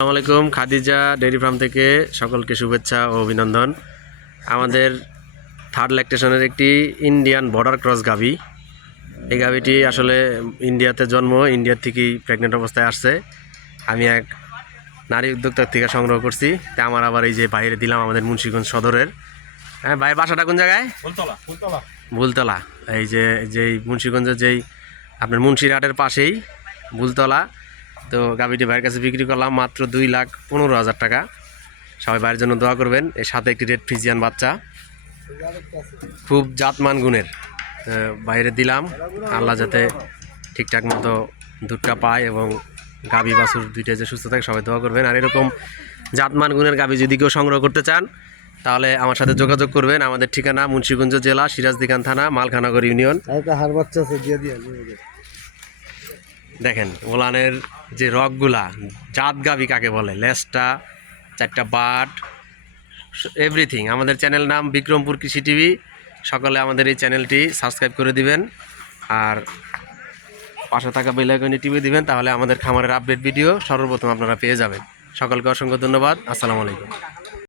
আসসালামু আলাইকুম। Khadija dairy farm থেকে সকলকে শুভেচ্ছা ও অভিনন্দন। আমাদের থার্ড ল্যাকটেশনের একটি ইন্ডিয়ান বর্ডার ক্রস গাভী। এই গাভীটি আসলে ইন্ডিয়াতে জন্ম, ইন্ডিয়ার থেকেই প্রেগনেন্ট অবস্থায় আসছে। আমি এক নারী উদ্যোক্তার থেকে সংগ্রহ করছি। তা আমার আবার এই যে বাইরে দিলাম আমাদের মুন্সিগঞ্জ সদরের। হ্যাঁ, বাইরের বাসাটা কোন জায়গায়? বুলতলা। এই যে যেই মুন্সিগঞ্জের যেই আপনার মুন্সিরহাটের পাশেই বুলতলা। তো গাভীটি ভাইয়ের কাছে বিক্রি করলাম মাত্র 2,15,000 টাকা। সবাই ভাইয়ের জন্য দোয়া করবেন। এর সাথে একটি রেড ফ্রিজিয়ান বাচ্চা, খুব জাতমান গুণের। বাইরে দিলাম, আল্লাহ যাতে ঠিকঠাক মতো দুধটা পায় এবং গাভী বাছুর দুইটাই যে সুস্থ থাকে, সবাই দোয়া করবেন। আর এরকম জাতমান গুণের গাভী যদি কেউ সংগ্রহ করতে চান তাহলে আমার সাথে যোগাযোগ করবেন। আমাদের ঠিকানা মুন্সিগঞ্জ জেলা, সিরাজদিখান থানা, মালখানগর ইউনিয়ন। দেখেন ওলানের যে রকগুলা, জাত গাভী কাকে বলে, লেজটা, চারটা বাট, এভরিথিং। আমাদের চ্যানেল নাম বিক্রমপুর কৃষি টিভি। সকলে আমাদের এই চ্যানেলটি সাবস্ক্রাইব করে দিবেন আর পাশে থাকা বেল আইকনে টিপে দিবেন, তাহলে আমাদের খামারের আপডেট ভিডিও সর্বপ্রথম আপনারা পেয়ে যাবেন। সকলকে অসংখ্য ধন্যবাদ। আসসালামু আলাইকুম।